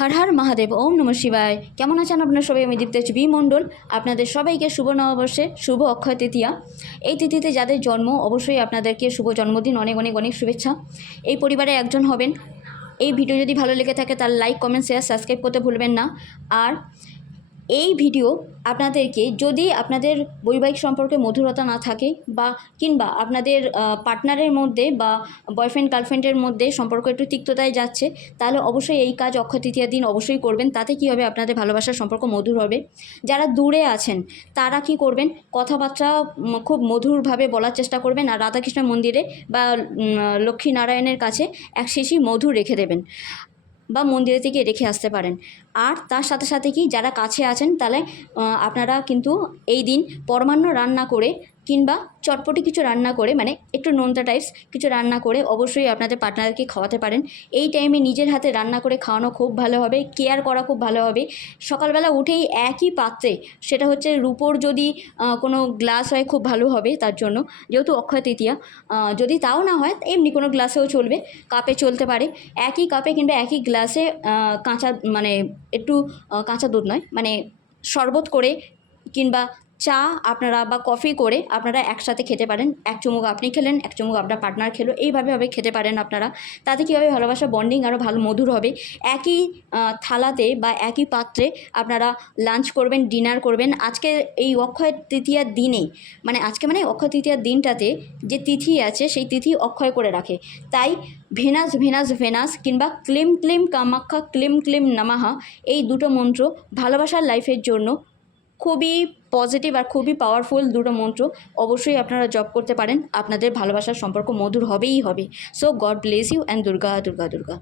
হর হর মহাদেব, ওম নমঃ শিবায়। কেমন আছেন আপনারা সবাই? আমি দীপ্তেশ বি মণ্ডল। আপনাদের সবাইকে শুভ নববর্ষে শুভ অক্ষয় তৃতীয়া। এই তিথিতে যাদের জন্ম, অবশ্যই আপনাদেরকে শুভ জন্মদিন, অনেক অনেক অনেক শুভেচ্ছা। এই পরিবারে একজন হবেন। এই ভিডিও যদি ভালো লেগে থাকে তার লাইক, কমেন্ট, শেয়ার, সাবস্ক্রাইব করতে ভুলবেন না। আর এই ভিডিও আপনাদেরকে, যদি আপনাদের বৈবাহিক সম্পর্কে মধুরতা না থাকে বা কিংবা আপনাদের পার্টনারের মধ্যে বা বয়ফ্রেন্ড গার্লফ্রেন্ডের মধ্যে সম্পর্ক একটু তিক্ততায় যাচ্ছে, তাহলে অবশ্যই এই কাজ অক্ষয় তৃতীয়ার দিন অবশ্যই করবেন। তাতে কী হবে, আপনাদের ভালোবাসার সম্পর্ক মধুর হবে। যারা দূরে আছেন তারা কি করবেন, কথাবার্তা খুব মধুরভাবে বলার চেষ্টা করবেন। আর রাধাকৃষ্ণ মন্দিরে বা লক্ষ্মীনারায়ণের কাছে এক শিশি মধু রেখে দেবেন বা মন্দিরে থেকে রেখে আসতে পারেন। আর তার সাথে সাথে কি, যারা কাছে আছেন তাহলে আপনারা কিন্তু এই দিন পরমান্ন রান্না করে কিংবা চটপটি কিছু রান্না করে, মানে একটু নোনতা টাইপস কিছু রান্না করে অবশ্যই আপনাদের পার্টনারকে খাওয়াতে পারেন। এই টাইমে নিজের হাতে রান্না করে খাওয়ানো খুব ভালো হবে, কেয়ার করা খুব ভালো হবে। সকালবেলা উঠেই একই পাত্রে, সেটা হচ্ছে রূপোর যদি কোনো গ্লাস হয় খুব ভালো হবে তার জন্য, যেহেতু অক্ষয় তৃতীয়া। যদি তাও না হয় এমনি কোনো গ্লাসেও চলবে, কাপে চলতে পারে। একই কাপে কিংবা একই গ্লাসে কাঁচা, মানে একটু কাঁচা দুধ নয়, মানে শরবত করে কিংবা চা আপনারা বা কফি করে আপনারা একসাথে খেতে পারেন। এক চুমুক আপনি খেলেন, এক চুমুক আপনার পার্টনার খেলো, এইভাবে খেতে পারেন আপনারা। তাতে কী হবে, ভালোবাসা বন্ডিং আরও ভালো মধুর হবে। একই থালাতে বা একই পাত্রে আপনারা লাঞ্চ করবেন, ডিনার করবেন। আজকে এই অক্ষয় তৃতীয়ার দিনে, মানে আজকে মানে অক্ষয় তৃতীয়ার দিনটাতে যে তিথি আছে সেই তিথি অক্ষয় করে রাখে। তাই ভেনাস ভেনাস ভেনাস কিংবা ক্লিম ক্লিম কামাখ্যা ক্লিম ক্লিম নামাহা, এই দুটো মন্ত্র ভালোবাসার লাইফের জন্য খুবই পজিটিভ আর খুবই পাওয়ারফুল দুটো মন্ত্র। অবশ্যই আপনারা জপ করতে পারেন, আপনাদের ভালোবাসার সম্পর্ক মধুর হবেই হবে। So God bless you and Durga Durga Durga.